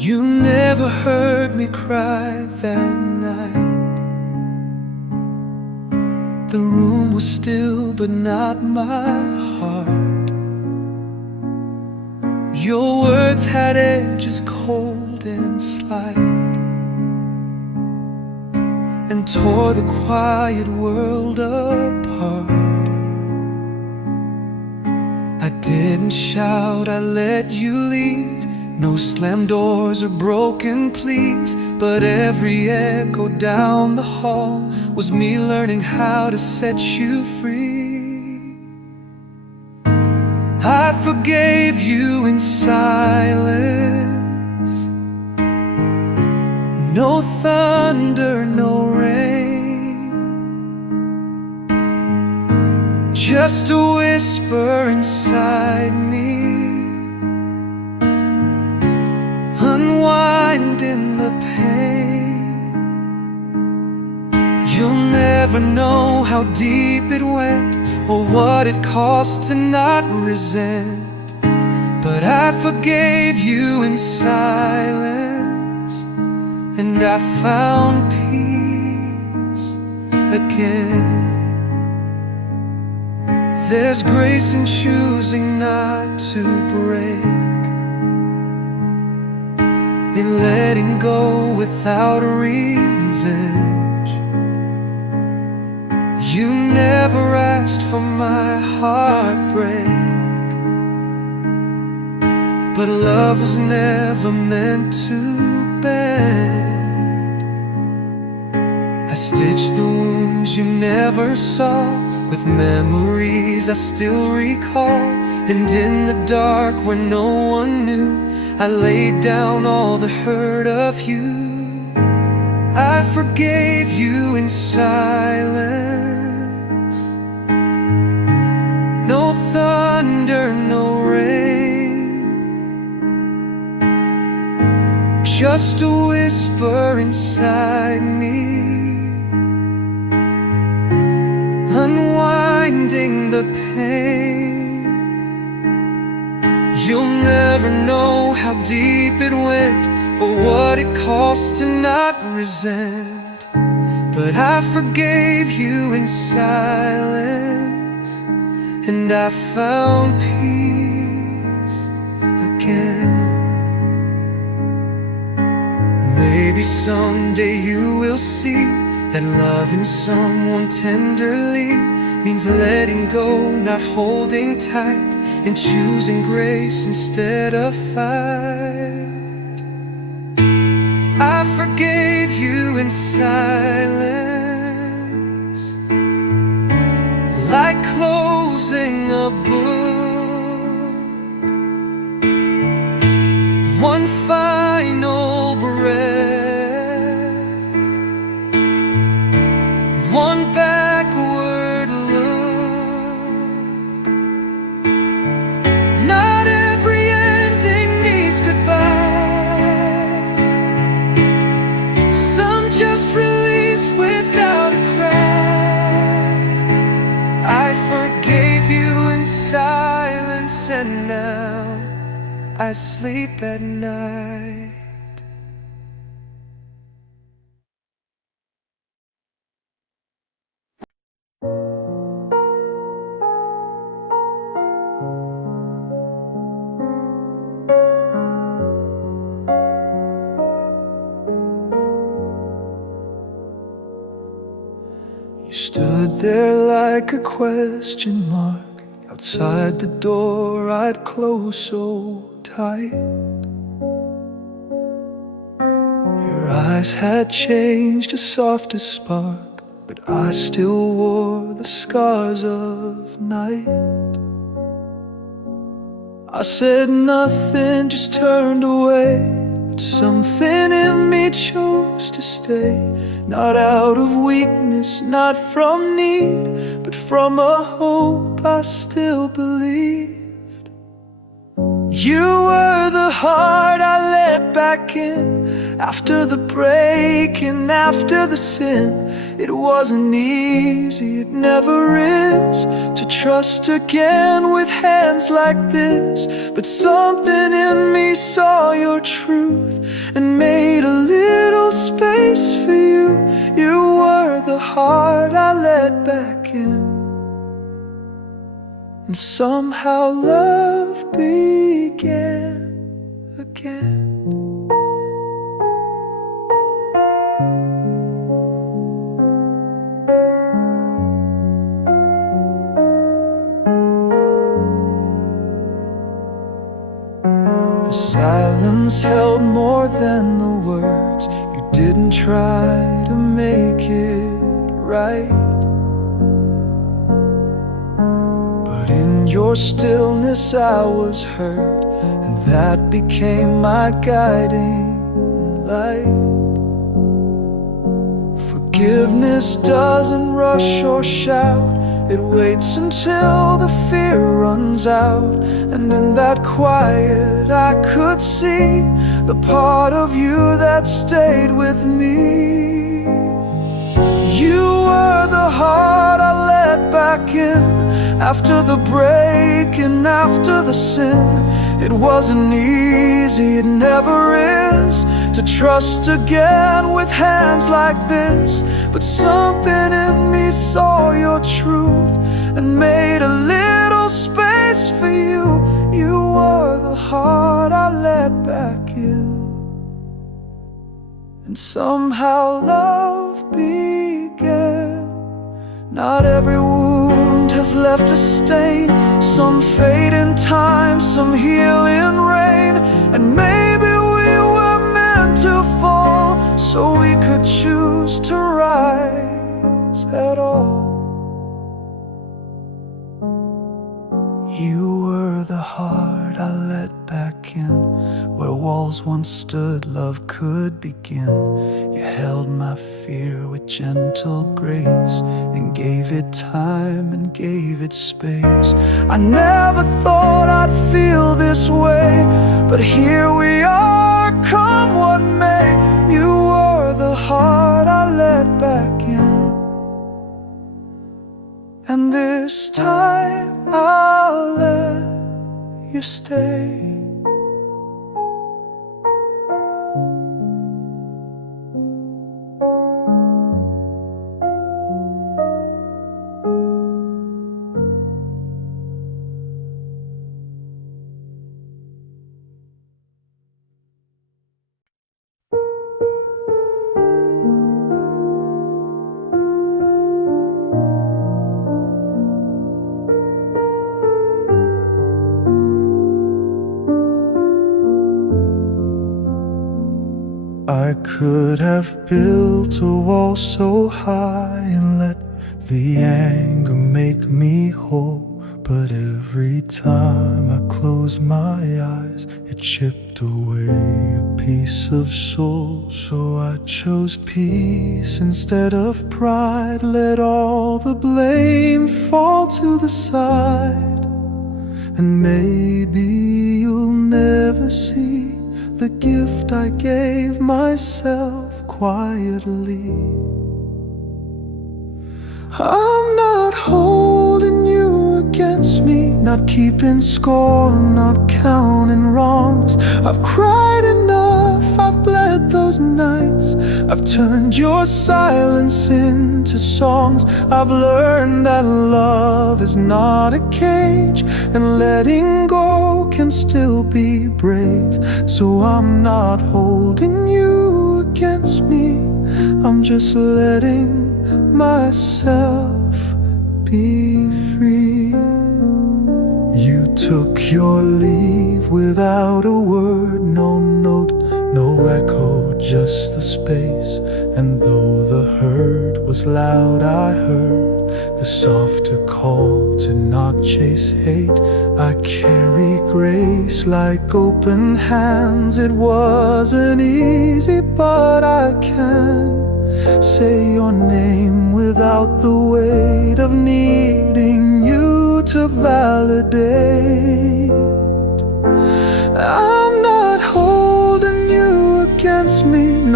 You never heard me cry that night. The room was still, but not my heart. Your words had edges cold and slight, and tore the quiet world apart. I didn't shout, I let you leave. No slammed doors or broken pleas, but every echo down the hall was me learning how to set you free. I forgave you in silence. No thunder, no rain, just a whisper inside me, unwinding the pain. You'll never know how deep it went, or what it cost to not resent. But I forgave you in silence, and I found peace again. There's grace in choosing not to break, in letting go without revenge. You never asked for my heartbreak, but love was never meant to bend. I stitched the wounds you never saw with memories I still recall. And in the dark where no one knew, I laid down all the hurt of you. I forgave you in silence. No thunder, no rain, just a whisper inside me, unwinding the pain. You'll never know how deep it went, or what it cost to not resent. But I forgave you in silence, and I found peace again. Maybe someday you will see that loving someone tenderly means letting go, not holding tight, and choosing grace instead of fight. I forgave you in silence, like closing a book. One final breath, one backward look. Not every ending needs goodbye. Some just release without a cry. I forgave you in silence, and now I sleep at night. You stood there like a question mark outside the door I'd closed so tight. Your eyes had changed a softer spark, but I still wore the scars of night. I said nothing, just turned away, but something in me chose to stay. Not out of weakness, not from need, but from a hope I still believed. You were the heart I let back in, after the break and after the sin. It wasn't easy, it never is, to trust again with hands like this. But something in me saw your truth and made a little space for you. You were the heart I let back in, and somehow love began again. The silence held more than the words. You didn't try to make it right, but in your stillness I was heard, and that became my guiding light. Forgiveness doesn't rush or shout, it waits until the fear runs out. And in that quiet I could see the part of you that stayed with me. You were the heart I let back in, after the break and after the sin. It wasn't easy, it never is, to trust again with hands like this. But something in me saw your truth and made a little space for you. You were the heart I let back in, and somehow love began. Not every wound has left a stain. Some fade in time, some heal in rain. And maybe we were meant to fall, so we could choose to rise at all. You were the heart I let back in, where walls once stood, love could begin. You held my fear with gentle grace, and gave it time and gave it space. I never thought I'd feel this way, but here we are, come what may. You were the heart I let back in, and this time I'll let you stay. I could have built a wall so high and let the anger make me whole, but every time I closed my eyes, it chipped away a piece of soul. So I chose peace instead of pride, let all the blame fall to the side. And maybe you'll never see the gift I gave myself quietly. I'm not holding you against me, not keeping score, not counting wrongs. I've cried enough, I've bled those nights. I've turned your silence into songs. I've learned that love is not a cage, and letting go can still be brave. So I'm not holding you against me, I'm just letting myself be free. You took your leave without a word, no note, no echo, just the space. And though the hurt was loud, I heard the softer call to not chase hate. I carry grace like open hands. It wasn't easy, but I can say your name without the weight of needing you to validate. I'm not holding you against me,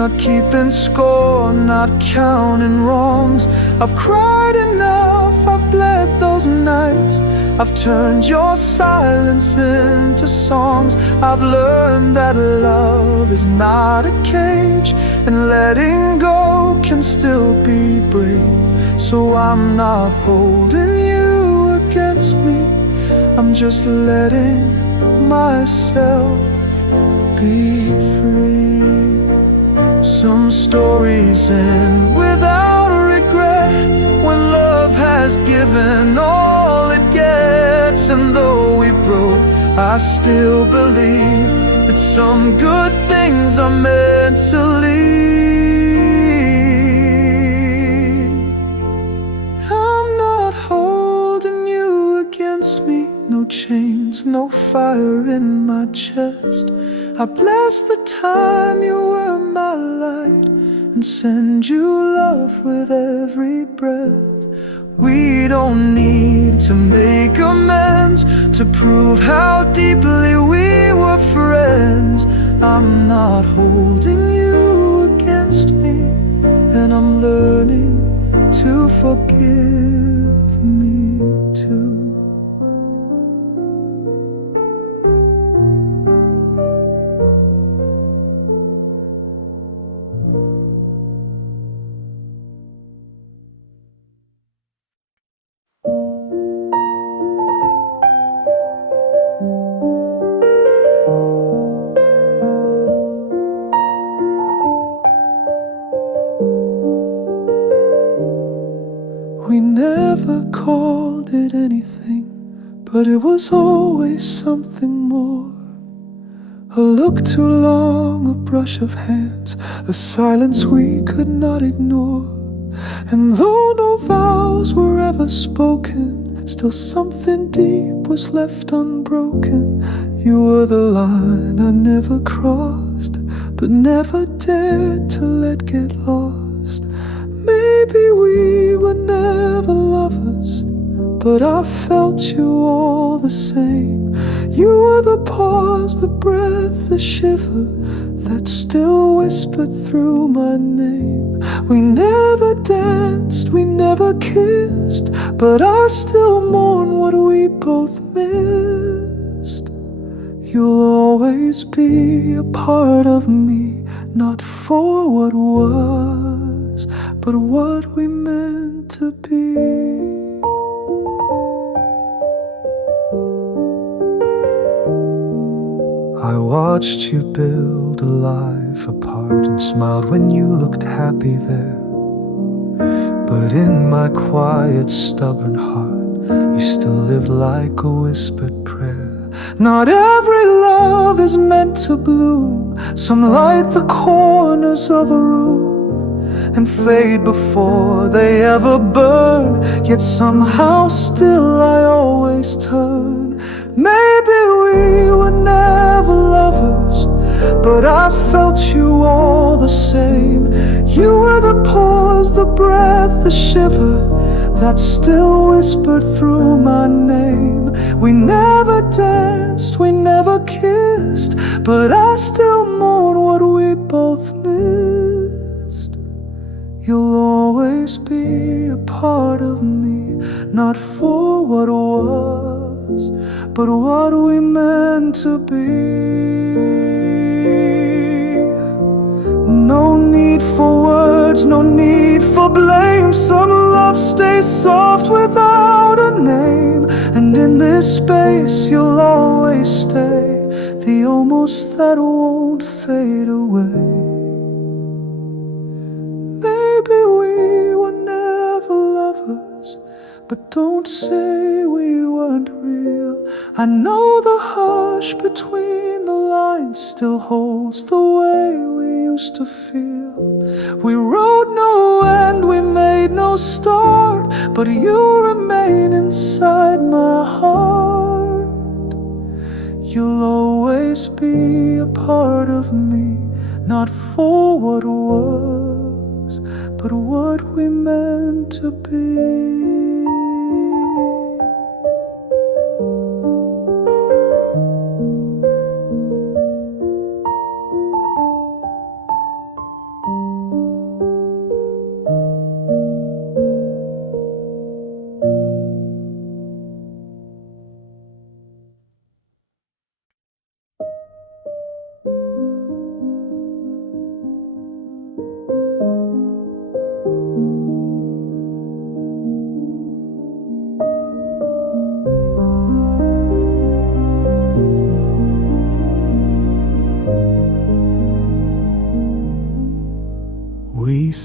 not keeping score, not counting wrongs. I've cried enough, I've bled those nights. I've turned your silence into songs. I've learned that love is not a cage, and letting go can still be brave. So I'm not holding you against me, I'm just letting myself be free. Some stories end without regret, when love has given all it gets. And though we broke, I still believe that some good things are meant to leave. I'm not holding you against me, no chains, no fire in my chest. I bless the time you were my light, and send you love with every breath. We don't need to make amends to prove how deeply we were friends. I'm not holding you against me, and I'm learning to forgive me too. We never called it anything, but it was always something more. A look too long, a brush of hands, a silence we could not ignore. And though no vows were ever spoken, still something deep was left unbroken. You were the line I never crossed, but never dared to let get lost. Maybe we were never lovers, but I felt you all the same. You were the pause, the breath, the shiver that still whispered through my name. We never danced, we never kissed, but I still mourn what we both missed. You'll always be a part of me, not for what was, but what we meant to be. I watched you build a life apart and smiled when you looked happy there. But in my quiet, stubborn heart, you still lived like a whispered prayer. Not every love is meant to bloom. Some light the corners of a room and fade before they ever burn. Yet somehow still I always turn. Maybe we were never lovers, but I felt you all the same. You were the pause, the breath, the shiver that still whispered through my name. We never danced, we never kissed, but I still mourn what we both missed. You'll always be a part of me, not for what was, but what we meant to be. No need for words, no need for blame. Some love stays soft without a name, and in this space you'll always stay, the almost that won't fade away. Maybe we were never lovers, but don't say we weren't real. I know the hush between the lines still holds the way we used to feel. We wrote no end, we made no start, but you remain inside my heart. You'll always be a part of me, not for what was, but what we meant to be.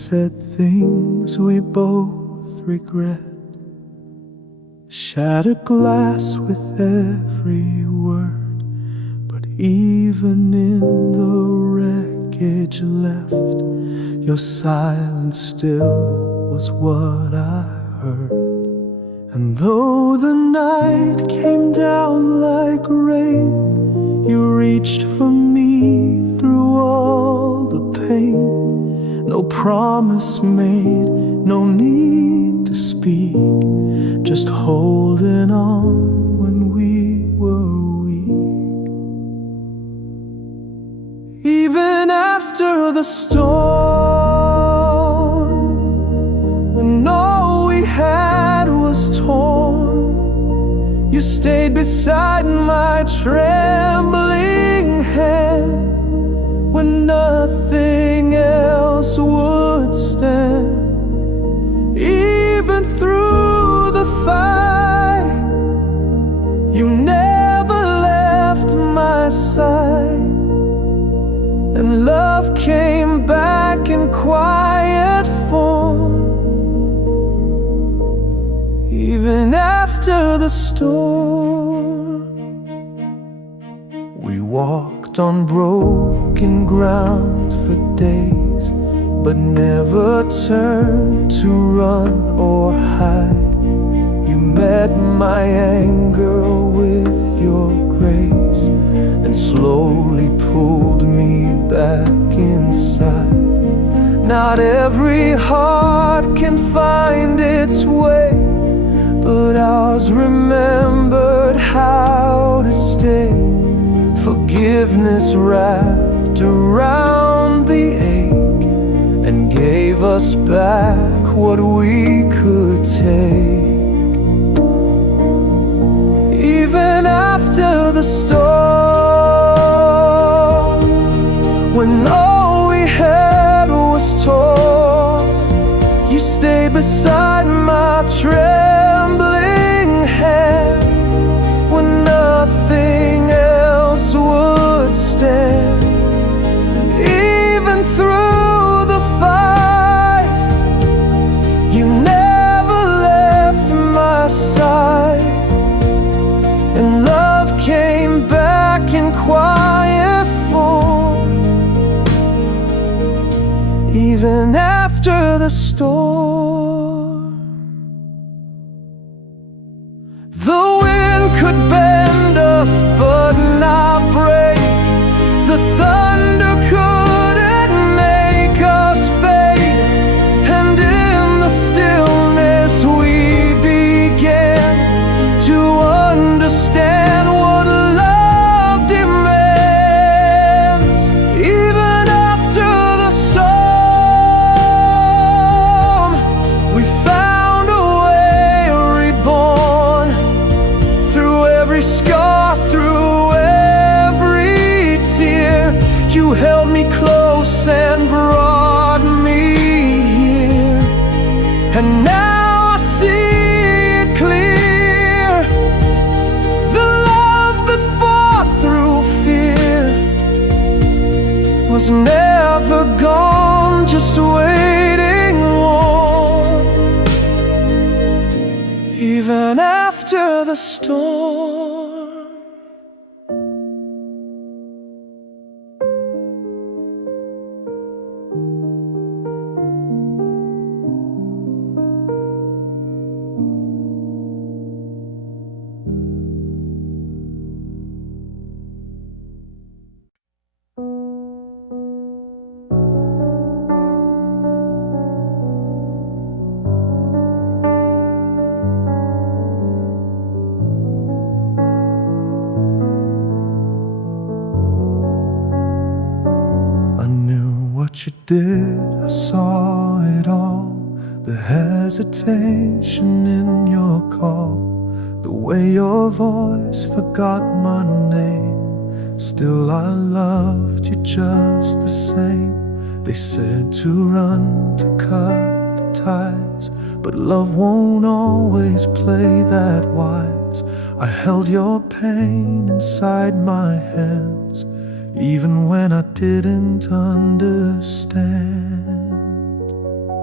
said things we both regret. Shattered glass with every word, but even in the wreckage left, your silence still was what I heard. And though the night came down like rain, you reached for me through all the pain. No promise made, no need to speak, just holding on when we were weak. Even after the storm, when all we had was torn, you stayed beside my trembling hand when nothing else would stand. Even through the fight, you never left my side, and love came back in quiet form. Even after the storm, we walked on broken ground for days, but never turned to run or hide. You met my anger with your grace, and slowly pulled me back inside. Not every heart can find its way, but ours remembered how to stay. Forgiveness wrapped around the ache and gave us back what we could take. Even after the storm, when all we had was torn, you stayed beside my trembling hand when nothing else would stand. Even through the fight, you never left my side, and love came back in quiet form. Even after the storm, the wind could bend us but not break. The thunder couldn't make us fade. And in the stillness we began to understand what love demands. Even after the storm, we found a way reborn. Through every scar, through every tear, you held me close and brought me here. And now I see it clear. The love that fought through fear was never gone, just waiting warm. Even after the storm. What you did, I saw it all. The hesitation in your call, the way your voice forgot my name. Still I loved you just the same. They said to run, to cut the ties, but love won't always play that wise. I held your pain inside my hands, even when I didn't understand.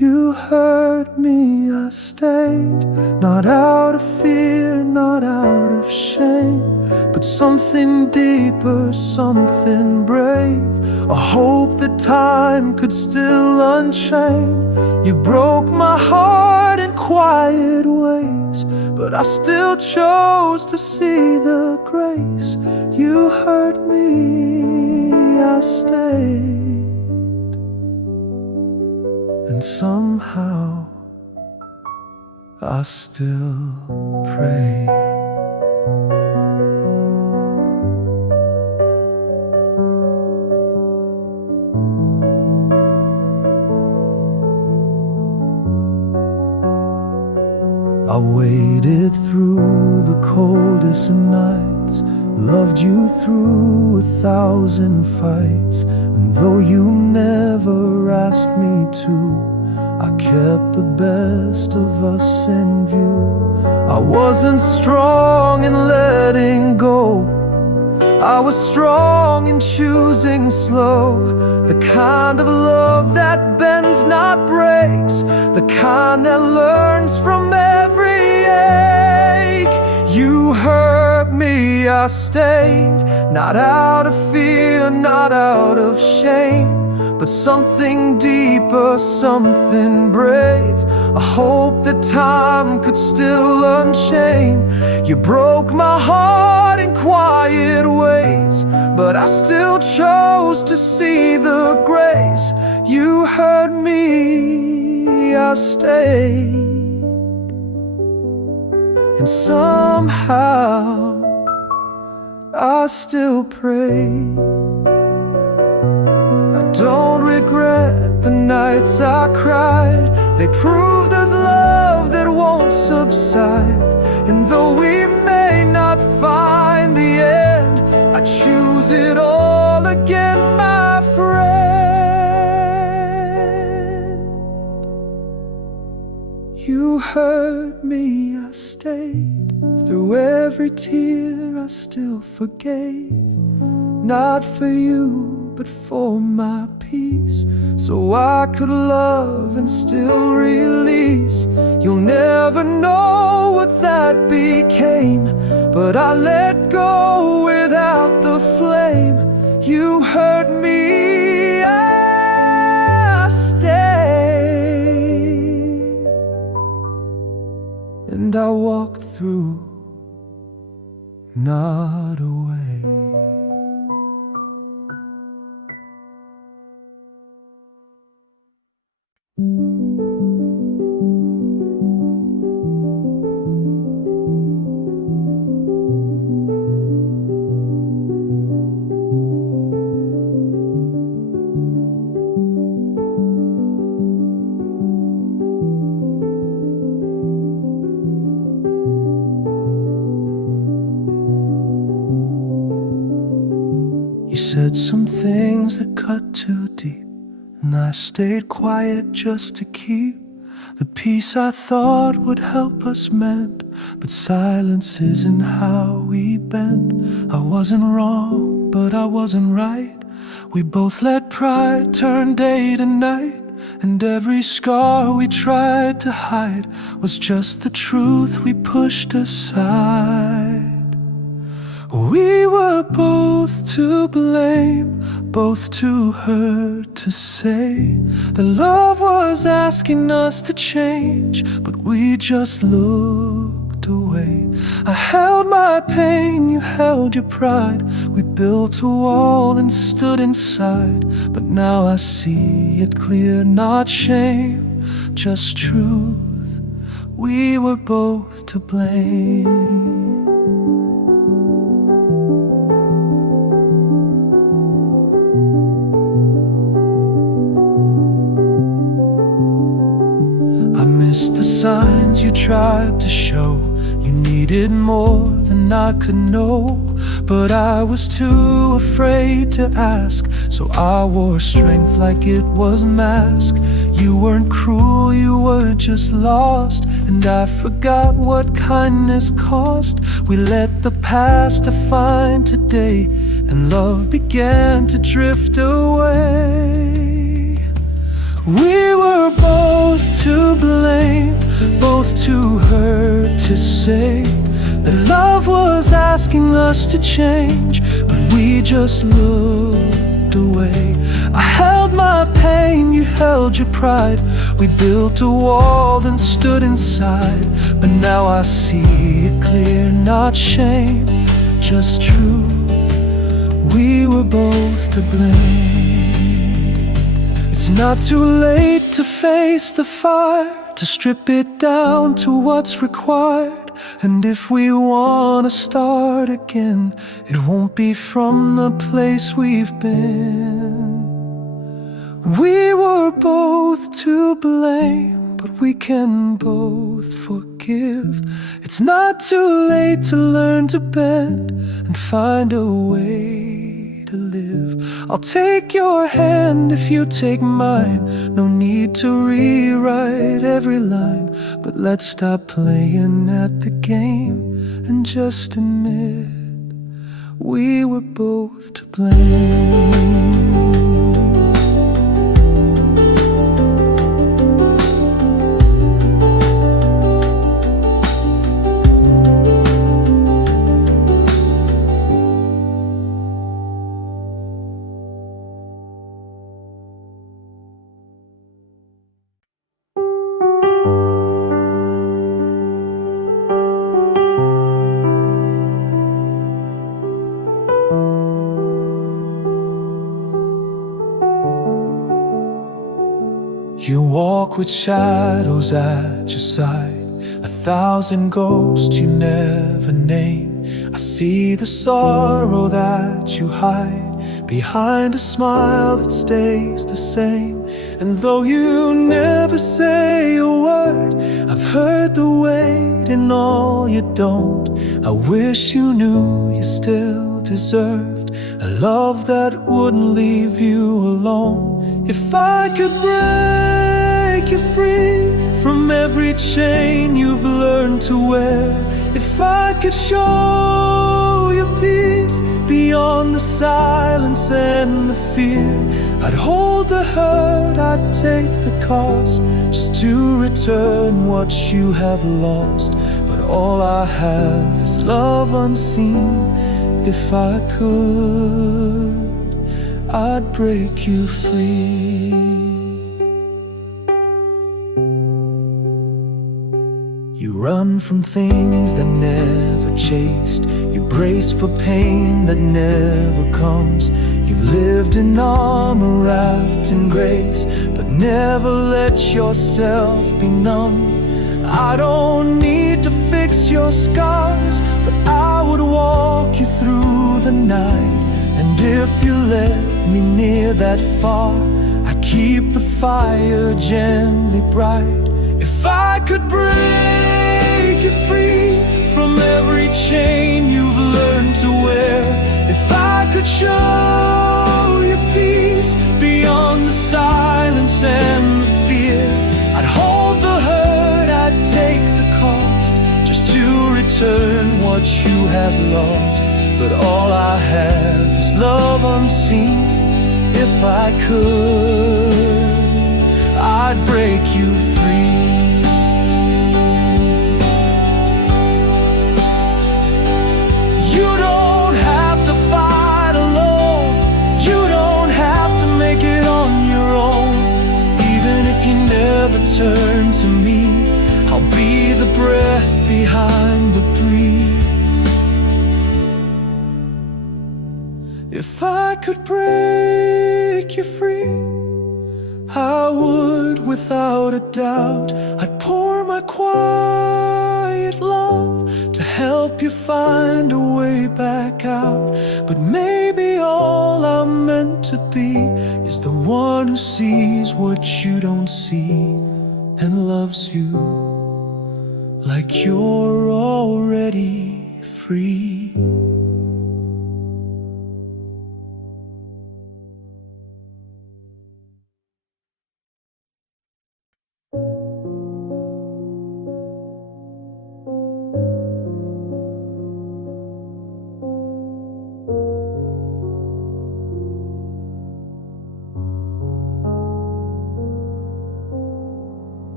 You hurt me, I stayed, not out of fear, not out of shame, but something deeper, something brave, a hope that time could still unchain. You broke my heart in quiet ways, but I still chose to see the grace. You hurt me, I stayed, and somehow I still pray. I waded through the coldest of nights, loved you through 1,000 fights, and though you never asked me to, I kept the best of us in view. I wasn't strong in letting go, I was strong in choosing slow, the kind of love that bends not breaks, the kind that learns from every ache. You hurt me, I stayed, not out of fear, not out of shame, but something deeper, something brave, a hope that time could still unchain. You broke my heart in quiet ways, but I still chose to see the grace. You hurt me, I stayed, and somehow I still pray. I don't regret the nights I cried, they proved there's love that won't subside. And though we may not find the end, I choose it all again, my friend. You hurt me, I stayed, through every tear I still forgave, not for you, but for my peace, so I could love and still release. You'll never know what that became, but I let go without the flame. You hurt me, I stayed, and I walked through, not away. You said some things that cut too deep, and I stayed quiet just to keep the peace I thought would help us mend. But silence isn't how we bend. I wasn't wrong, but I wasn't right. We both let pride turn day to night, and every scar we tried to hide was just the truth we pushed aside. We were both to blame, both too hurt to say that love was asking us to change, but we just looked away. I held my pain, you held your pride. We built a wall and stood inside, but now I see it clear, not shame, just truth. We were both to blame. I missed the signs you tried to show. You needed more than I could know, but I was too afraid to ask, so I wore strength like it was mask. You weren't cruel, you were just lost, and I forgot what kindness cost. We let the past define today, and love began to drift away. We were both to blame, both too hurt to say that love was asking us to change, but we just looked away. I held my pain, you held your pride. We built a wall, then stood inside. But now I see it clear, not shame, just truth. We were both to blame. It's not too late to face the fire, to strip it down to what's required. And if we want to start again, it won't be from the place we've been. We were both to blame, but we can both forgive. It's not too late to learn to bend and find a way to live. I'll take your hand if you take mine. No need to rewrite every line, but let's stop playing at the game and just admit we were both to blame. You walk with shadows at your side, 1,000 ghosts you never name. I see the sorrow that you hide behind a smile that stays the same. And though you never say a word, I've heard the weight in all you don't. I wish you knew you still deserved a love that wouldn't leave you alone. If I could break you free from every chain you've learned to wear, if I could show you peace beyond the silence and the fear, I'd hold the hurt, I'd take the cost, just to return what you have lost. But all I have is love unseen. If I could, I'd break you free. You run from things that never chased, you brace for pain that never comes. You've lived in armor wrapped in grace, but never let yourself be numb. I don't need to fix your scars, but I would walk you through the night. And if you let me near that far, I'd keep the fire gently bright. If I could break you free from every chain you've learned to wear, if I could show you peace beyond the silence and the fear, I'd hold the hurt, I'd take the cost, just to return what you have lost. But all I have is love unseen. If I could, I'd break you free. You don't have to fight alone, you don't have to make it on your own. Even if you never turn to me, I'll be the breath behind the breeze. If I could break you free, I would without a doubt. I'd pour my quiet love to help you find a way back out. But maybe all I'm meant to be is the one who sees what you don't see and loves you like you're already free.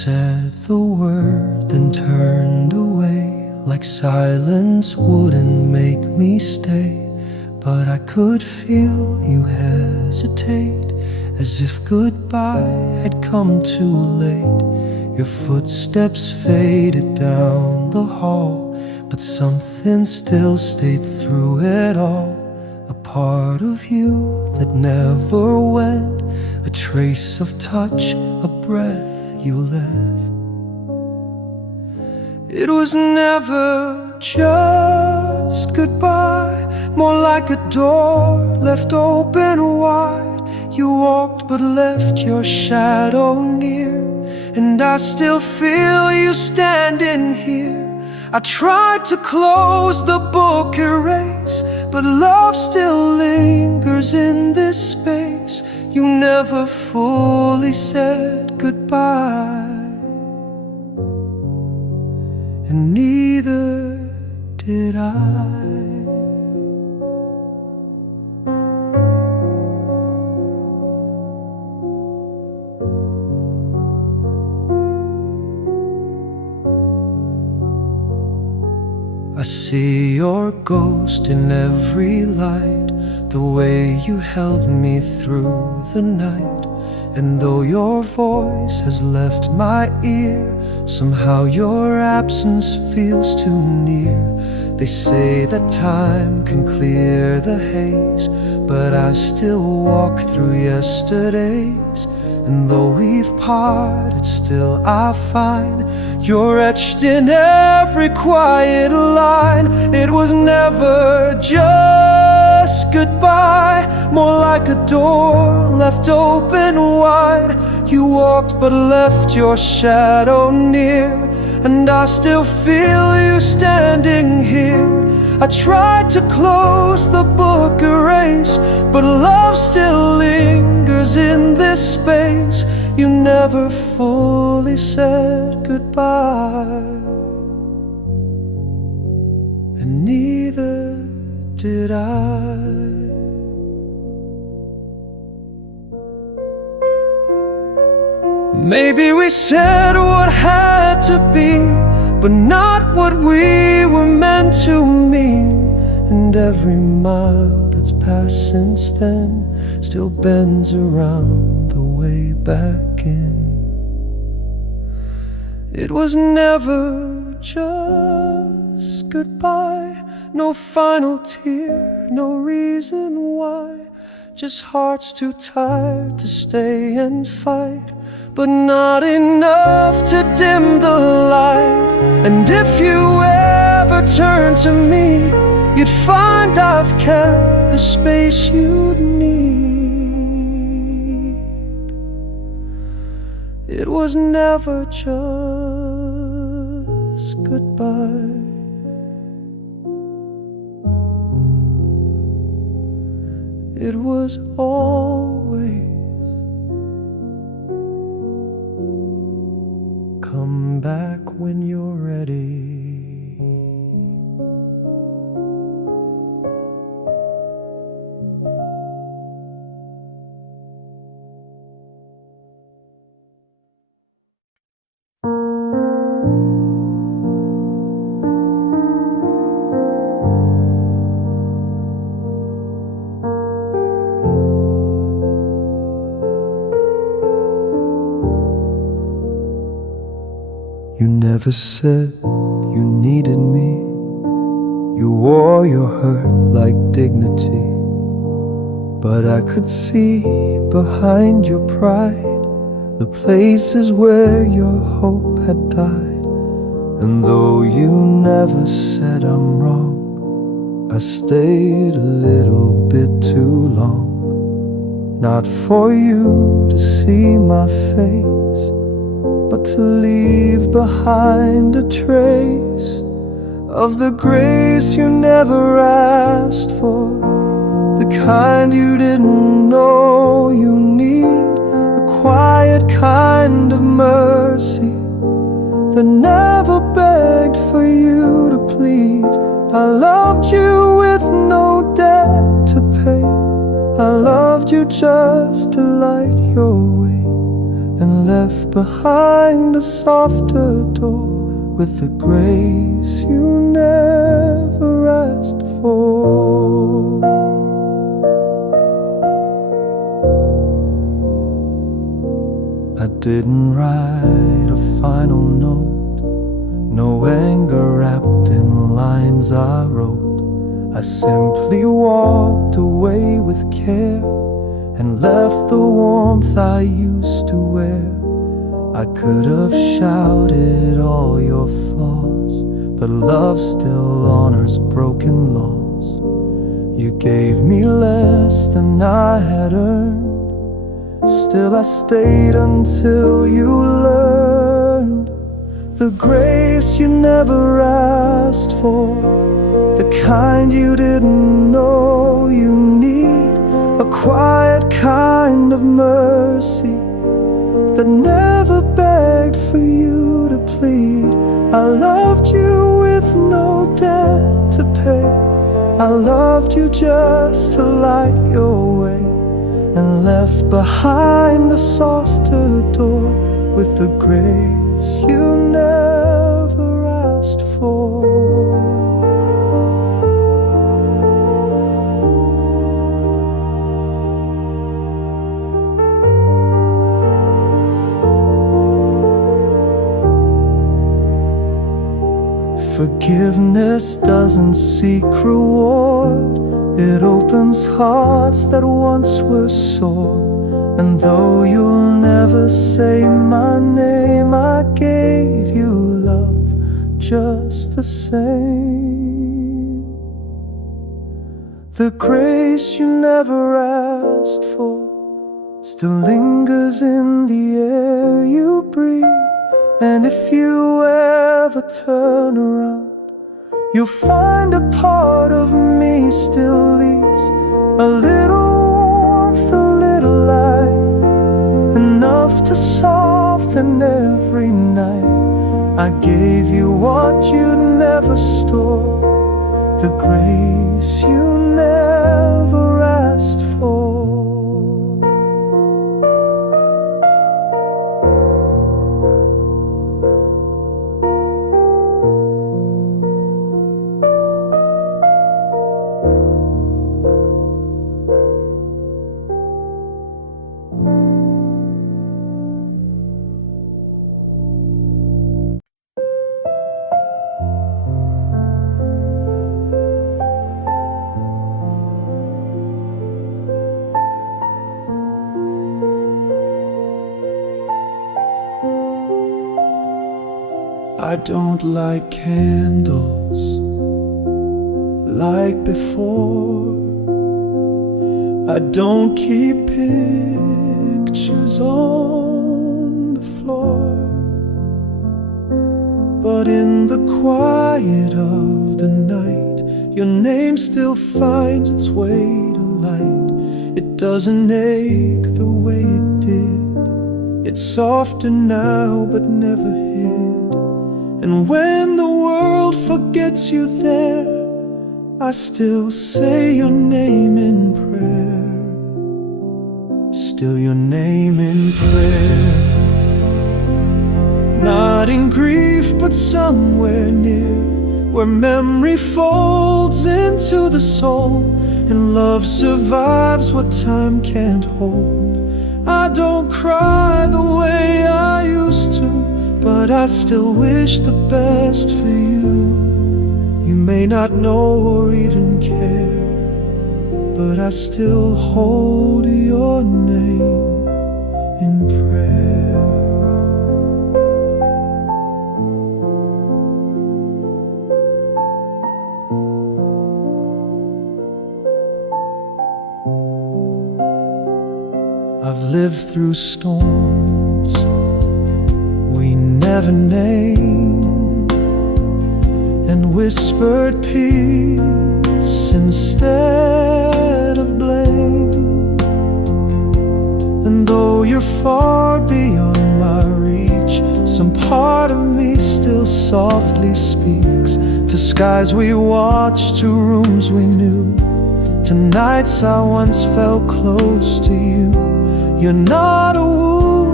said the word, then turned away, like silence wouldn't make me stay. But I could feel you hesitate, as if goodbye had come too late. Your footsteps faded down the hall, but something still stayed through it all. A part of you that never went, a trace of touch, a breath you left. It was never just goodbye, more like a door left open wide. You walked but left your shadow near, and I still feel you standing here. I tried to close the book, erase, but love still lingers in this space. You never fully said goodbye, and neither did I. I see your ghost in every light, the way you held me through the night. And though your voice has left my ear, somehow your absence feels too near. They say that time can clear the haze, but I still walk through yesterdays. And though we've parted, still I find you're etched in every quiet line. It was never just goodbye, more like a door left open wide. You walked but left your shadow near, and I still feel you standing here. I tried to close the book, erase, but love still lingers in this space. You never fully said goodbye, and neither did I. Maybe we said what had to be, but not what we were meant to mean. And every mile that's passed since then still bends around the way back in. It was never just goodbye, no final tear, no reason why. Just hearts too tired to stay and fight, but not enough to dim the light. And if you ever turn to me, you'd find I've kept the space you'd need. It was never just goodbye. It was always come back when you're ready. You never said you needed me. You wore your hurt like dignity, but I could see behind your pride the places where your hope had died. And though you never said I'm wrong, I stayed a little bit too long. Not for you to see my face, but to leave behind a trace of the grace you never asked for, the kind you didn't know you need, a quiet kind of mercy that never begged for you to plead. I loved you with no debt to pay. I loved you just to light your way, and left behind a softer door with the grace you never asked for. I didn't write a final note, no anger wrapped in lines I wrote. I simply walked away with care and left the warmth I used to wear. I could have shouted all your flaws, but love still honors broken laws. You gave me less than I had earned, still I stayed until you learned the grace you never asked for, the kind you didn't know you need, a quiet kind of mercy that never begged for you to plead. I loved you with no debt to pay. I loved you just to light your way, and left behind a softer door with the grace you never asked for. Forgiveness doesn't seek reward, it opens hearts that once were sore. And though you'll never say my name, I gave you love just the same. The grace you never asked for still lingers in the air you breathe. And if you ever turn around, you'll find a part of me still leaves a little warmth, a little light, enough to soften every night. I gave you what you'd never store, the grace you never asked for. I don't light candles like before. I don't keep pictures on the floor. But in the quiet of the night, your name still finds its way to light. It doesn't ache the way it did. It's softer now but never hid. And when the world forgets you there, I still say your name in prayer. Still your name in prayer. Not in grief but somewhere near, where memory folds into the soul, and love survives what time can't hold. I don't cry the way I used to, but I still wish the best for you. You may not know or even care, but I still hold your name in prayer. I've lived through storms we never named, and whispered peace instead of blame. And though you're far beyond my reach, some part of me still softly speaks to skies we watched, to rooms we knew, to nights I once felt close to you. You're not a wound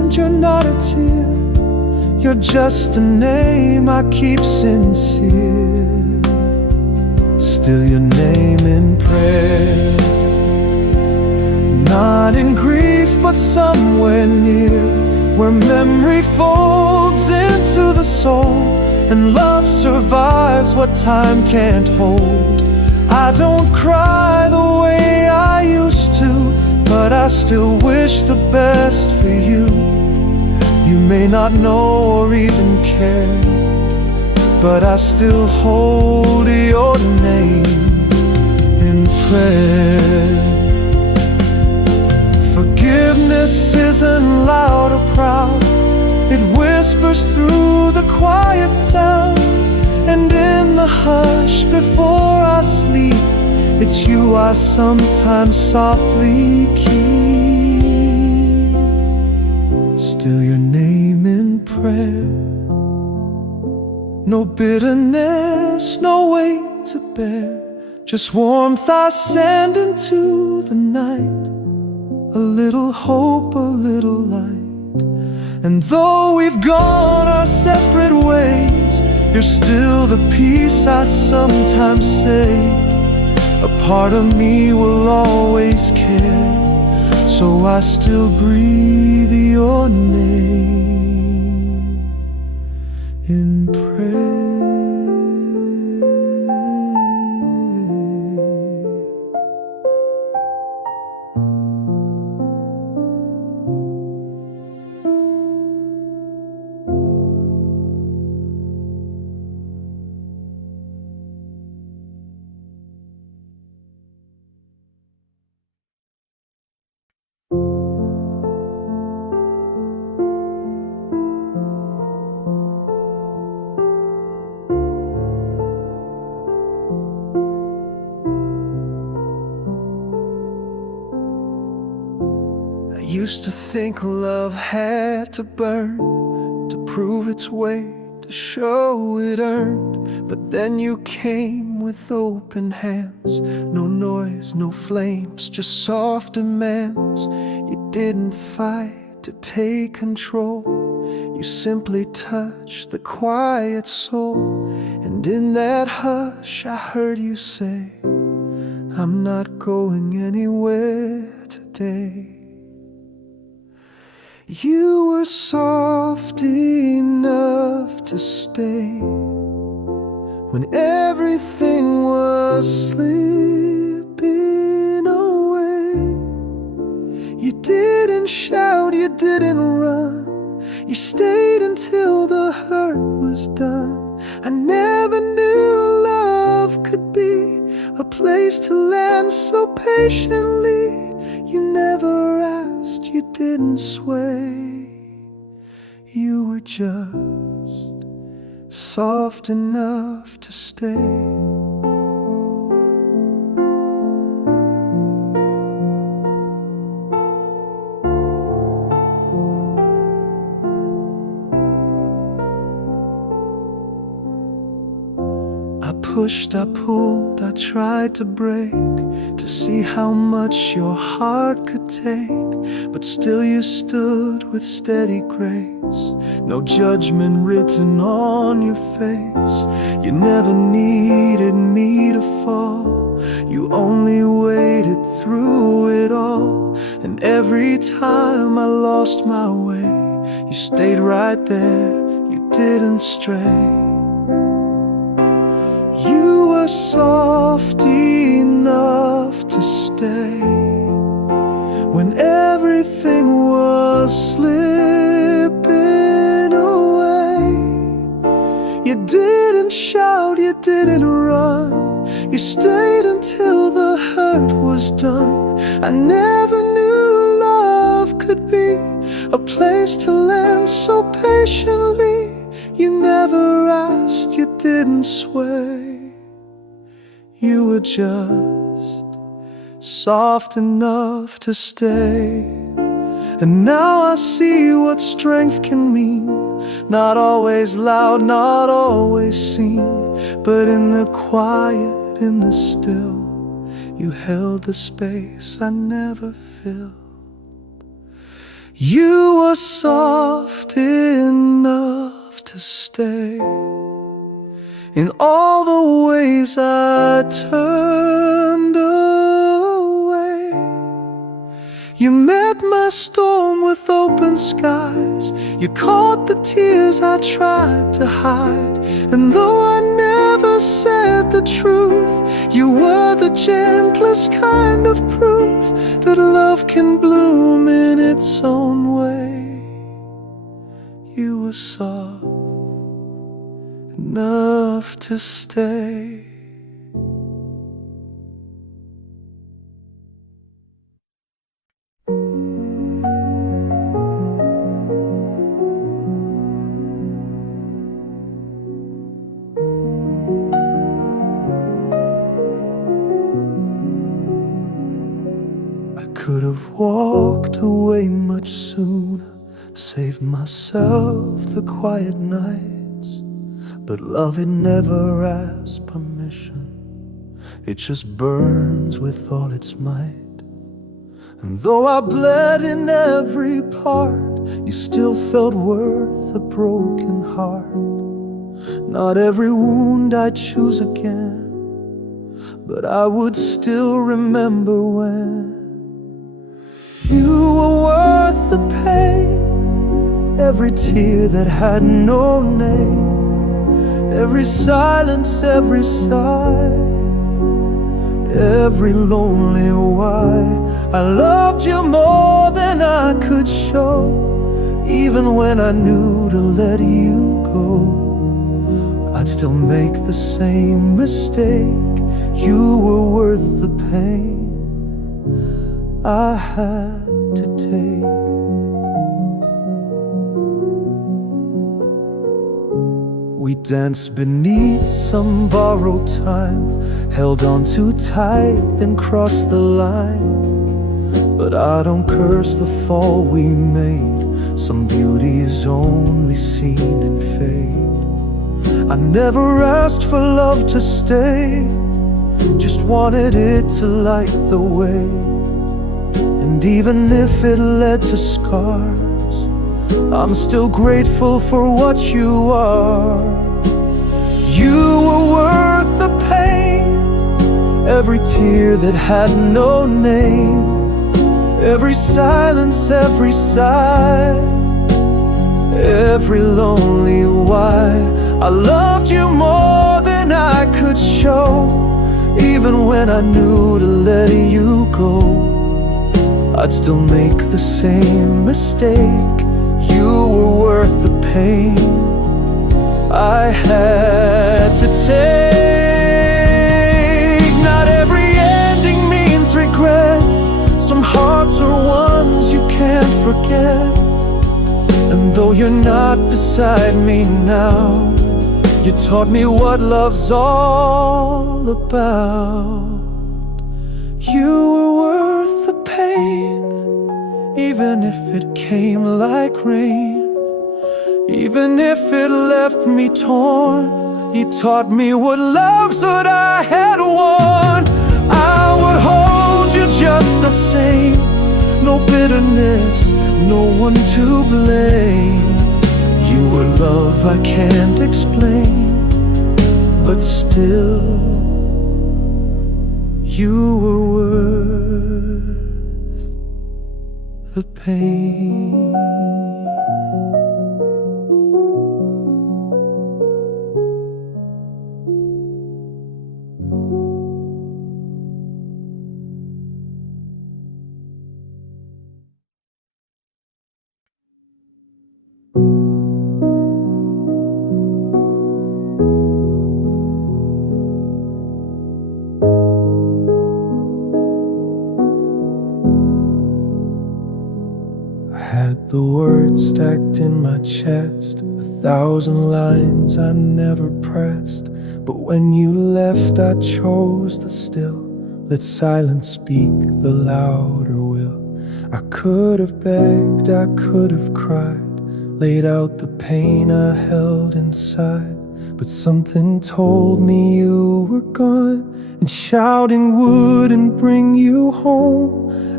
and you're not a tear. You're just a name I keep sincere. Still your name in prayer. Not in grief, but somewhere near, where memory folds into the soul, and love survives what time can't hold. I don't cry the way I used to, but I still wish the best for you. You may not know or even care, but I still hold your name in prayer. Forgiveness isn't loud or proud. It whispers through the quiet sound, and in the hush before I sleep, it's you I sometimes softly keep. Still your name in prayer. No bitterness, no weight to bear, just warmth I send into the night. A little hope, a little light. And though we've gone our separate ways, you're still the peace I sometimes say. A part of me will always care, so I still breathe your name in prayer. I used to think love had to burn, to prove its weight, to show it earned. But then you came with open hands, no noise, no flames, just soft demands. You didn't fight to take control, you simply touched the quiet soul. And in that hush I heard you say, I'm not going anywhere today. You were soft enough to stay when everything was slipping away. You didn't shout, you didn't run, you stayed until the hurt was done. I never knew love could be a place to land so patiently. You never asked, you didn't sway. You were just soft enough to stay. I pushed, I pulled, I tried to break, to see how much your heart could take. But still you stood with steady grace, no judgment written on your face. You never needed me to fall, you only waited through it all. And every time I lost my way, you stayed right there, you didn't stray. You were soft enough to stay when everything was slipping away. You didn't shout, you didn't run, you stayed until the hurt was done. I never knew love could be a place to land so patiently. You never asked, you didn't sway. You were just soft enough to stay. And now I see what strength can mean. Not always loud, not always seen, but in the quiet, in the still, you held the space I never filled. You were soft enough to stay in all the ways I turned away. You met my storm with open skies. You caught the tears I tried to hide. And though I never said the truth, you were the gentlest kind of proof that love can bloom in its own way. You were soft enough to stay. I could have walked away much sooner, saved myself the quiet nights. But love, it never asks permission. It just burns with all its might. And though I bled in every part, you still felt worth a broken heart. Not every wound I'd choose again, but I would still remember when you were worth the pain. Every tear that had no name, every silence, every sigh, every lonely why. I loved you more than I could show, even when I knew to let you go. I'd still make the same mistake. You were worth the pain I had to take. We danced beneath some borrowed time, held on too tight, then crossed the line. But I don't curse the fall we made. Some beauty is only seen in fade. I never asked for love to stay, just wanted it to light the way. And even if it led to scars, I'm still grateful for what you are. You were worth the pain, every tear that had no name, every silence, every sigh, every lonely why. I loved you more than I could show, even when I knew to let you go. I'd still make the same mistake. You were worth the pain I had to take. Not every ending means regret. Some hearts are ones you can't forget. And though you're not beside me now, you taught me what love's all about. You were worth the pain, even if it came like rain. Even if it left me torn, he taught me what loves that I had won. I would hold you just the same, no bitterness, no one to blame. You were love I can't explain, but still, you were worth the pain. Had the words stacked in my chest, 1,000 lines I never pressed. But when you left, I chose the still. Let silence speak, the louder will. I could have begged, I could have cried, laid out the pain I held inside. But something told me you were gone, and shouting wouldn't bring you home.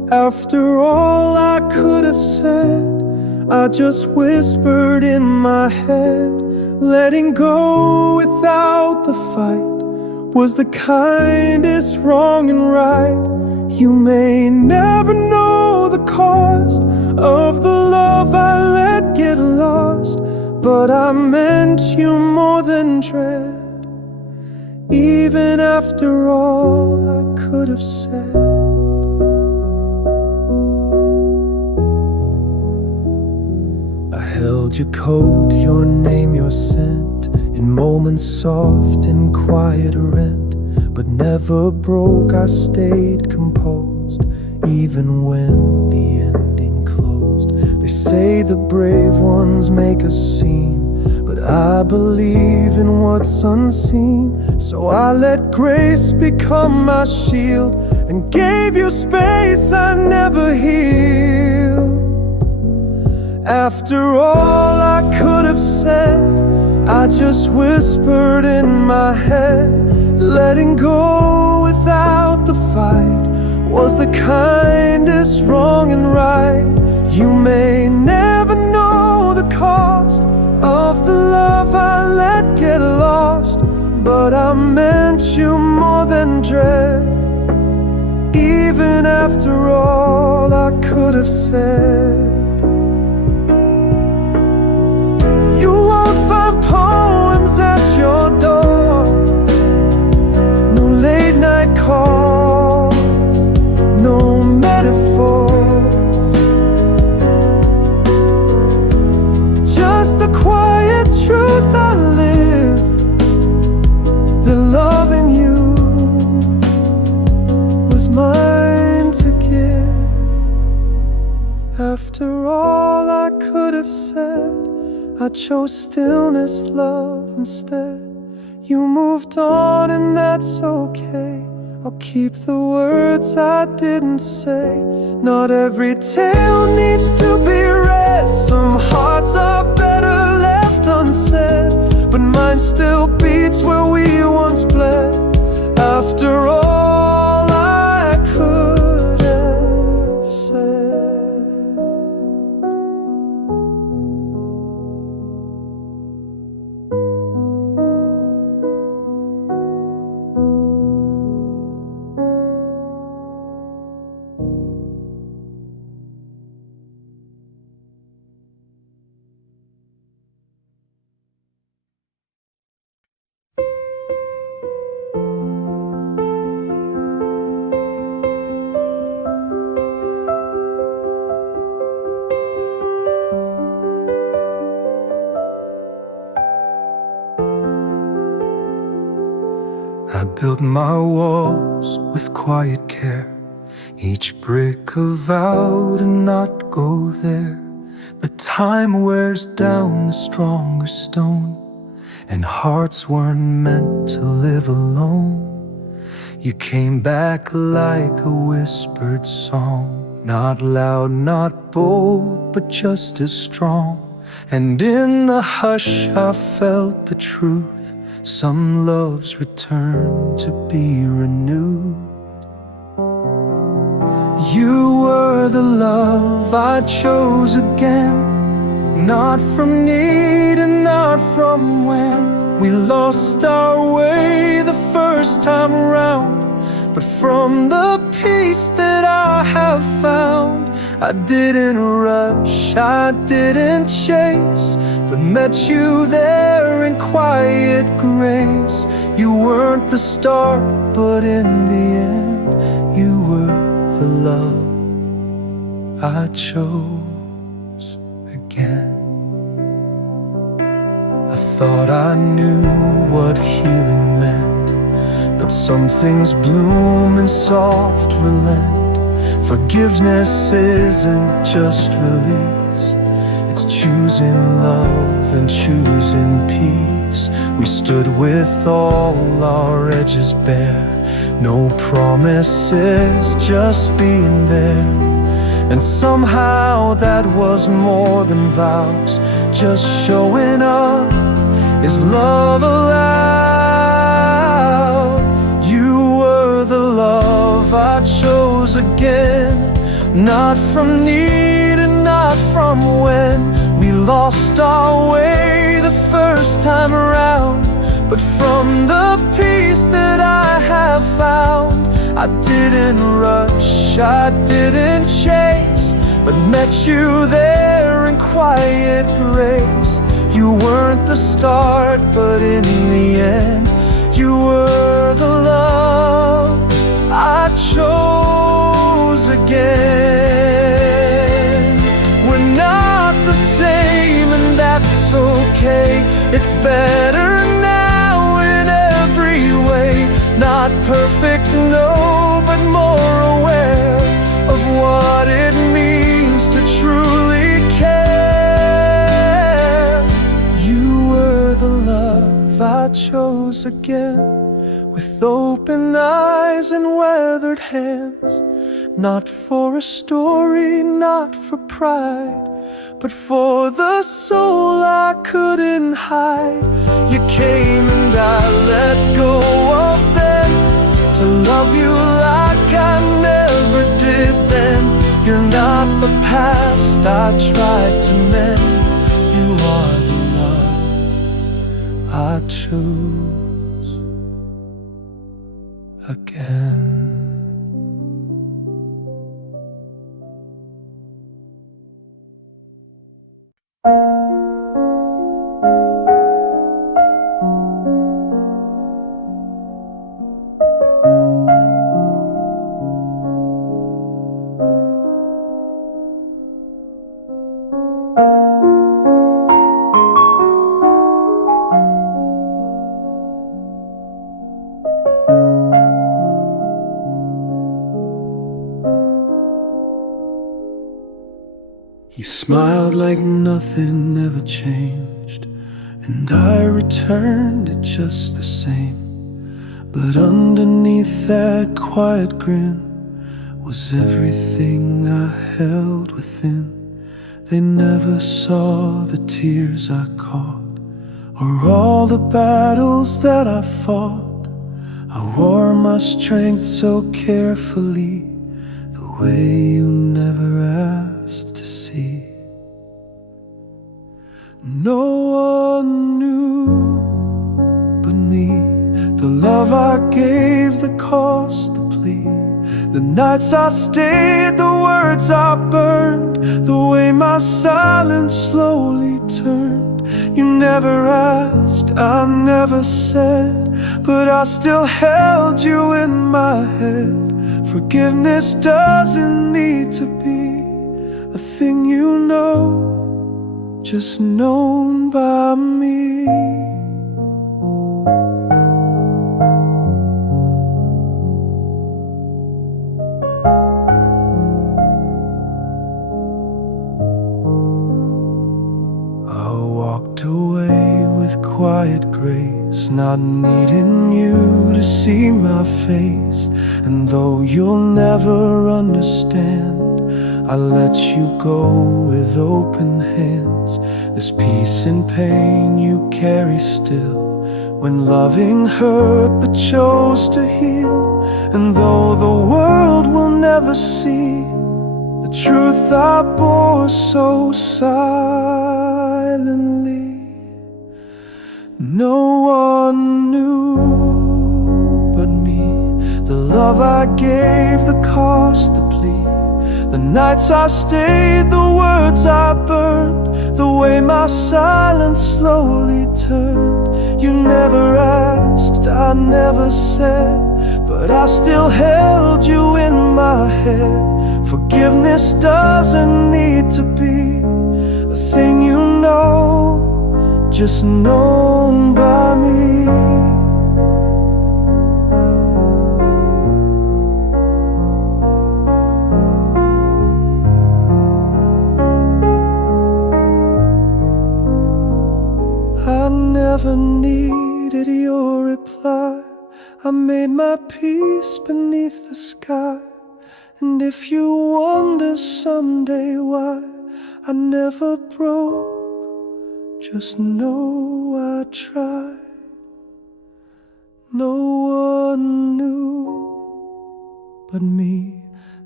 After all I could have said, I just whispered in my head. Letting go without the fight was the kindest wrong and right. You may never know the cost of the love I let get lost, but I meant you more than dread, even after all I could have said. I held your coat, your name, your scent, in moments soft and quiet rent, but never broke. I stayed composed, even when the ending closed. They say the brave ones make a scene, but I believe in what's unseen. So I let grace become my shield and gave you space I never healed. After all I could have said, I just whispered in my head. Letting go without the fight was the kindest wrong and right. You may never know the cost of the love I let get lost, but I meant you more than dread, even after all I could have said. You won't find poems at your door, no late night calls, no metaphors, just the quiet truth I live, the love in you was mine to give. After all I could have said, I chose stillness, love instead. You moved on and that's okay. I'll keep the words I didn't say. Not every tale needs to be read. Some hearts are better left unsaid, but mine still beats where we once bled. After all I could have said. I built my walls with quiet care, each brick a vow to not go there. But time wears down the stronger stone, and hearts weren't meant to live alone. You came back like a whispered song, not loud, not bold, but just as strong. And in the hush I felt the truth. Some loves return to be renewed. You were the love I chose again, not from need and not from when we lost our way the first time around, but from the peace that I have found. I didn't rush, I didn't chase, but met you there in quiet grace. You weren't the start, but in the end, you were the love I chose again. I thought I knew what healing meant, but some things bloom in soft relent. Forgiveness isn't just release, it's choosing love and choosing peace. We stood with all our edges bare, no promises, just being there. And somehow that was more than vows, just showing up is love aloud. You were the love I chose again, not from need and not from when we lost our way the first time around, but from the peace that I have found. I didn't rush, I didn't chase, but met you there in quiet grace. You weren't the start, but in the end, you were the love I chose again. We're not the same, and that's okay. It's better now in every way. Not perfect, no, but more aware of what it means to truly care. You were the love I chose again, with open eyes and weathered hands. Not for a story, not for pride, but for the soul I couldn't hide. You came and I let go of them, to love you like I never did then. You're not the past I tried to mend. You are the love I choose again. He smiled like nothing ever changed, and I returned it just the same. But underneath that quiet grin was everything I held within. They never saw the tears I caught, or all the battles that I fought. I wore my strength so carefully, the way you never asked to see. No one knew but me, the love I gave, the cost, the plea. The nights I stayed, the words I burned, the way my silence slowly turned. You never asked, I never said, but I still held you in my head. Forgiveness doesn't need to be a thing you know, just known by me. I walked away with quiet grace, not needing you to see my face. And though you'll never understand, I let you go with open hands. This peace and pain you carry still, when loving hurt but chose to heal. And though the world will never see the truth I bore so silently, no one knew but me, the love I gave, the cost, the plea. The nights I stayed, the words I burned, the way my silence slowly turned. You never asked, I never said, but I still held you in my head. Forgiveness doesn't need to be a thing you know, just known by me. I never needed your reply. I made my peace beneath the sky. And if you wonder someday why I never broke, just know I tried. No one knew but me,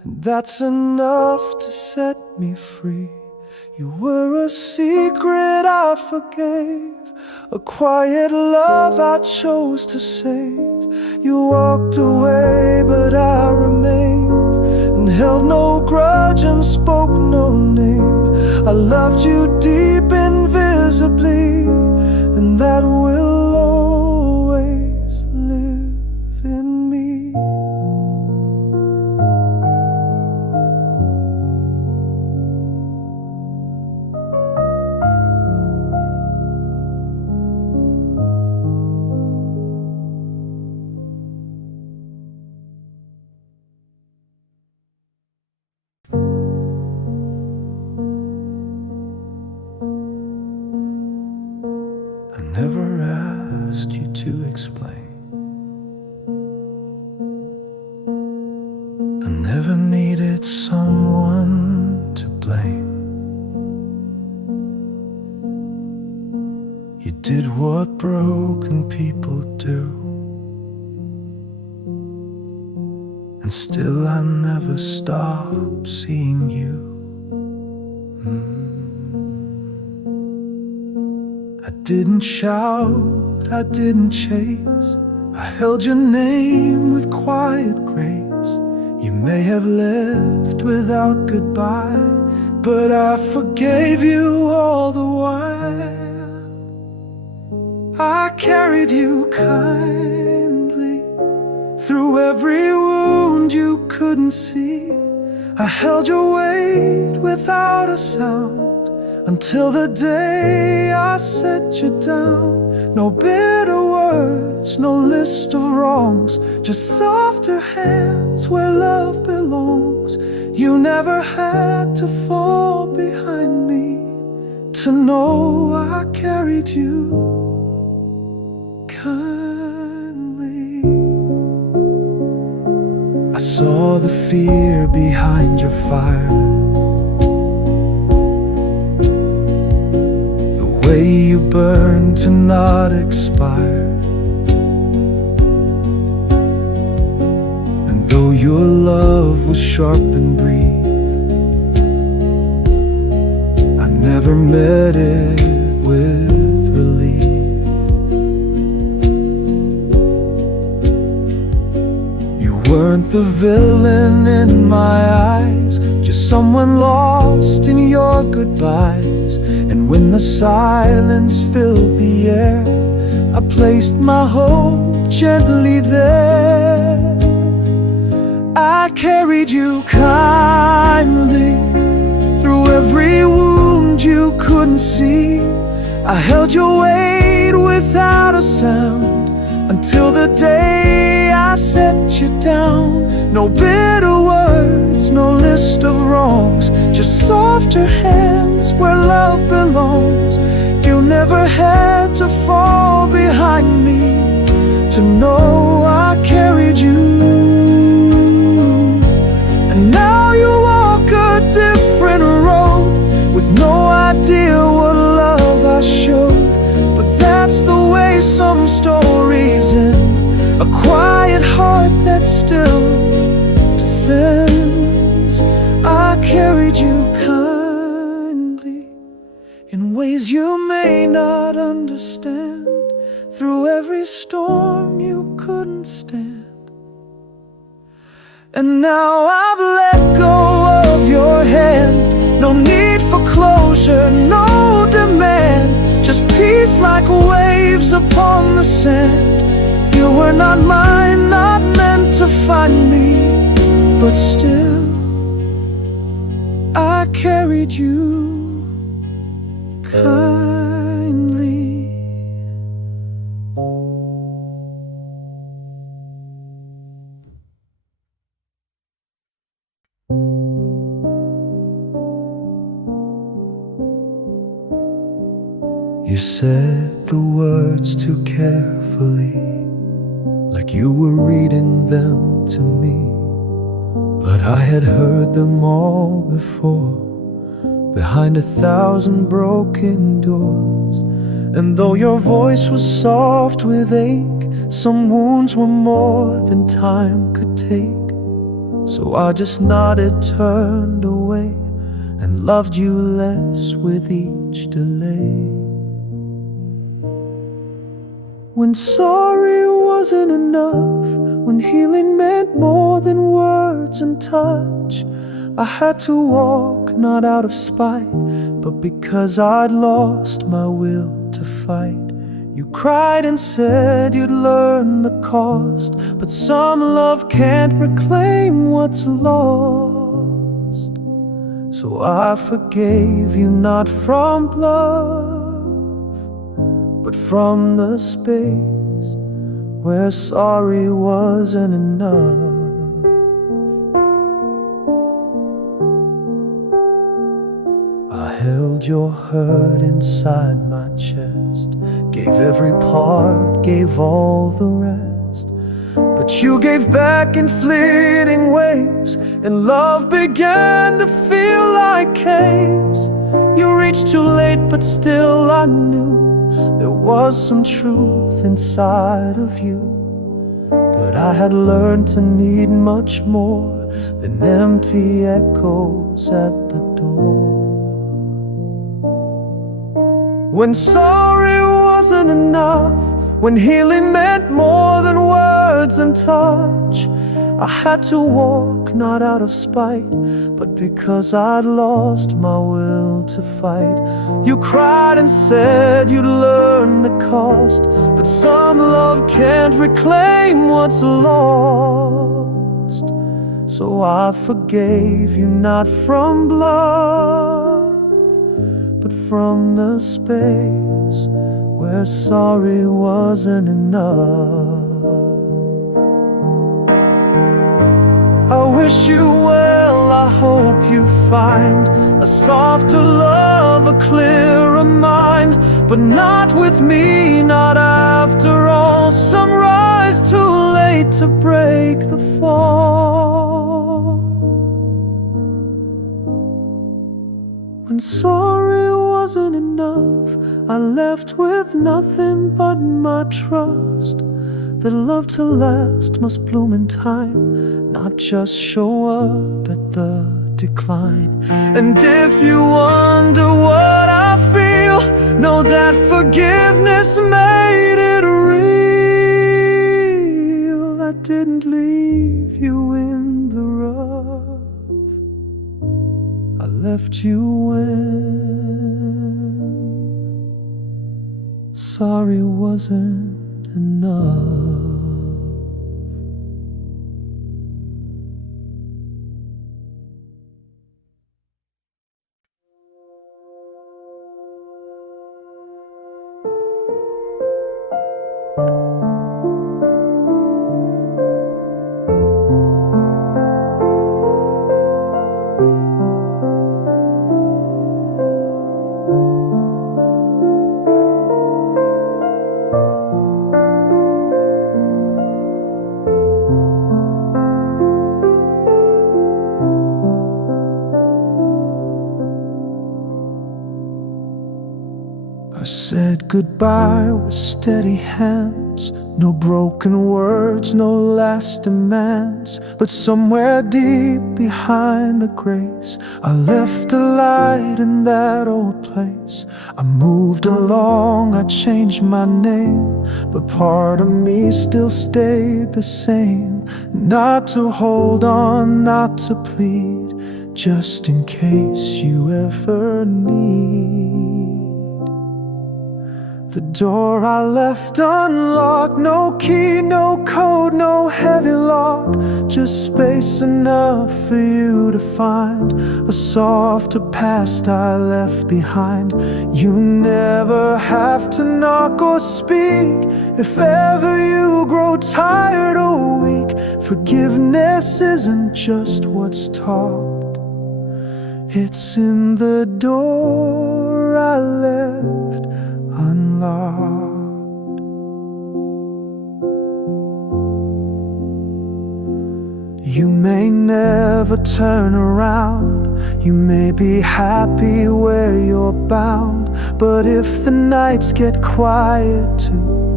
and that's enough to set me free. You were a secret I forgave, a quiet love I chose to save. You walked away, but I remained, and held no grudge and spoke no name. I loved you deep invisibly, and that will always live in me. I never asked you to explain. I never needed someone to blame. You did what broken people do, and still I never stopped seeing you. I didn't shout, I didn't chase, I held your name with quiet grace. You may have left without goodbye, but I forgave you all the while. I carried you kindly through every wound you couldn't see. I held your weight without a sound, until the day I set you down. No bitter words, no list of wrongs, just softer hands where love belongs. You never had to fall behind me to know I carried you kindly. I saw the fear behind your fire, way you burn to not expire. And though your love was sharp and brief, I never met it with relief. You weren't the villain in my eyes, just someone lost in your goodbyes. And when the silence filled the air, I placed my hope gently there. I carried you kindly through every wound you couldn't see. I held your weight without a sound, until the day I set you down. No bitter words, no list of wrongs, just softer hands where love belongs. You never had to fall behind me to know I carried you. And now you walk a different road, with no idea what love I showed. But that's the way some stories end, a quiet heart that still defends. I carried you kindly in ways you may not understand, through every storm you couldn't stand. And now I've let go of your hand, no need for closure, no demand, just peace like waves upon the sand. You were not mine, not meant to find me, but still I carried you kindly. You said the words too carefully, like you were reading them to me. But I had heard them all before, behind 1,000 broken doors. And though your voice was soft with ache, some wounds were more than time could take. So I just nodded, turned away, and loved you less with each delay. When sorry wasn't enough, when healing meant more than words and touch, I had to walk, not out of spite, but because I'd lost my will to fight. You cried and said you'd learn the cost, but some love can't reclaim what's lost. So I forgave you, not from love, but from the space where sorry wasn't enough. I held your hurt inside my chest, gave every part, gave all the rest. But you gave back in fleeting waves, and love began to feel like caves. You reached too late, but still I knew there was some truth inside of you. But I had learned to need much more than empty echoes at the door. When sorry wasn't enough, when healing meant more than words and touch, I had to walk, not out of spite, but because I'd lost my will to fight. You cried and said you'd learn the cost, but some love can't reclaim what's lost. So I forgave you, not from love, but from the space where sorry wasn't enough. I wish you well, I hope you find a softer love, a clearer mind. But not with me, not after all. Some rise too late to break the fall. When sorry wasn't enough, I left with nothing but my trust that love to last must bloom in time, not just show up at the decline. And if you wonder what I feel, know that forgiveness made it real. I didn't leave you in the rough, I left you when sorry wasn't enough. I said goodbye with steady hands, no broken words, no last demands. But somewhere deep behind the grace, I left a light in that old place. I moved along, I changed my name, but part of me still stayed the same. Not to hold on, not to plead, just in case you ever need. The door I left unlocked, no key, no code, no heavy lock, just space enough for you to find a softer past I left behind. You never have to knock or speak if ever you grow tired or weak. Forgiveness isn't just what's taught, it's in the door I left unlocked. You may never turn around, you may be happy where you're bound, but if the nights get quiet too,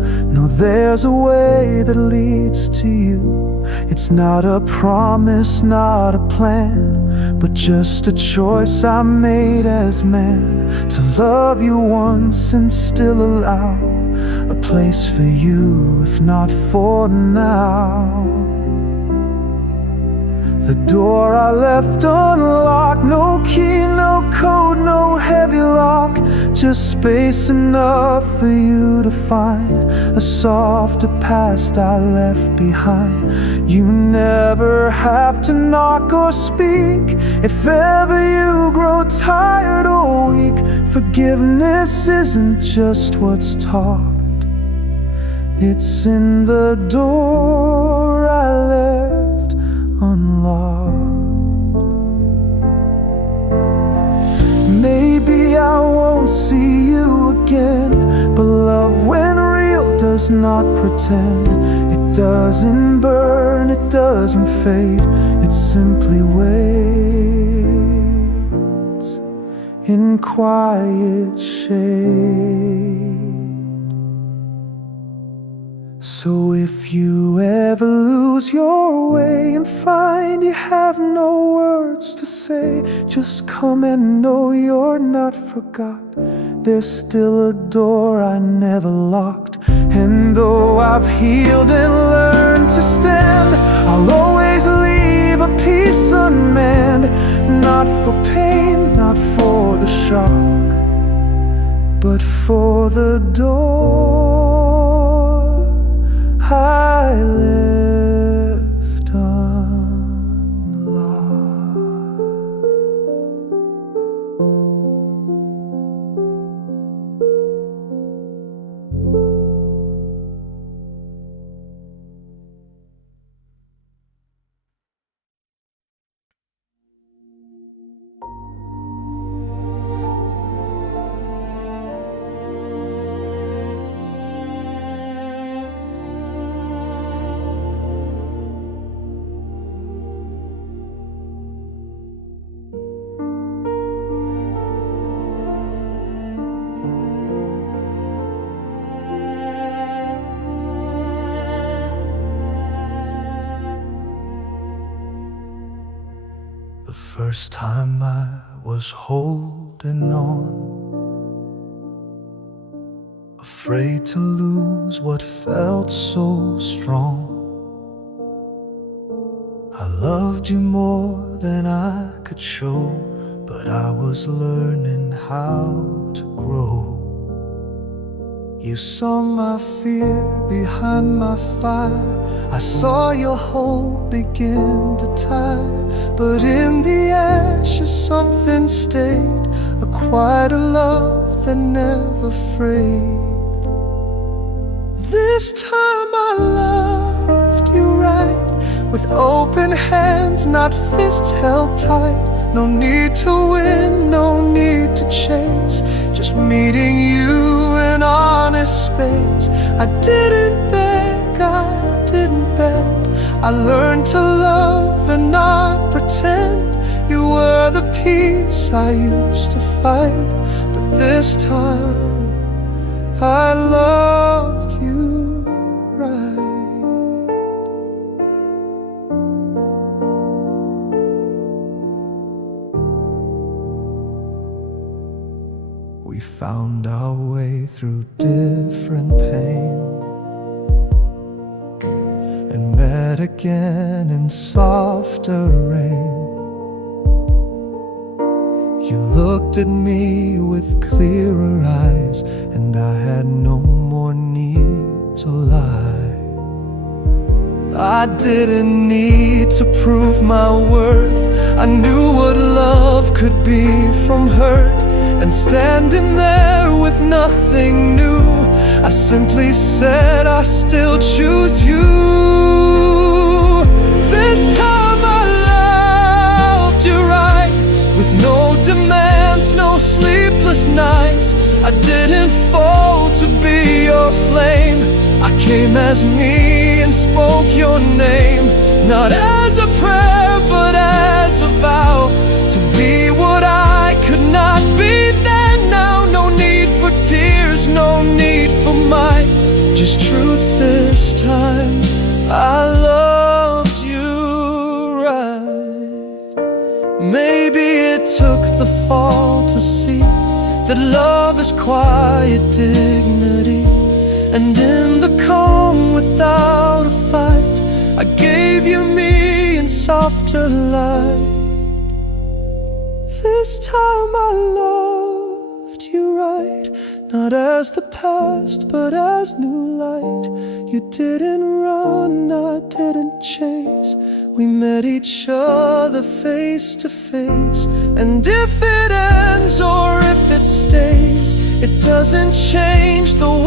No, there's a way that leads to you. It's not a promise, not a plan, but just a choice I made as man, to love you once and still allow a place for you, if not for now. The door I left unlocked, no key, no code, no heavy lock, just space enough for you to find a softer past I left behind. You never have to knock or speak if ever you grow tired or weak. Forgiveness isn't just what's taught, it's in the door I left unlocked. Maybe I won't see you again, but love when real does not pretend. It doesn't burn, it doesn't fade, it simply waits in quiet shade. So if you ever lose your way and find you have no words to say, just come and know you're not forgot. There's still a door I never locked, and though I've healed and learned to stand, I'll always leave a piece unmanned. Not for pain, not for the shock, but for the door I left unlocked. The first time I was holding on, afraid to lose what felt so strong. I loved you more than I could show, but I was learning how to grow. You saw my fear behind my fire, I saw your hope begin to tire. But in the ashes something stayed, a quieter love that never frayed. This time I loved you right, with open hands, not fists held tight. No need to win, no need to chase, just meeting you in honest space. I didn't beg, I didn't bend, I learned to love and not pretend. You were the peace I used to fight, but this time I loved you right. We found our way through different pain, and met again in softer rain. You looked at me with clearer eyes, and I had no more need to lie. I didn't need to prove my worth, I knew what love could be from hurt. And standing there with nothing new, I simply said I still choose you. This time I loved you right, with no demands, no sleepless nights. I didn't fall to be your flame, I came as me and spoke your name. Not as a prayer, but as a vow, to be what I could not be then. Now no need for tears, no need for might, just truth this time. I loved you right. Maybe it took the fall to see that love is quiet dignity, and in the calm without a fight, I gave you me in softer light. This time I loved you right, not as the past, but as new light. You didn't run, I didn't chase. We met each other face to face. And if it ends or if it stays, it doesn't change the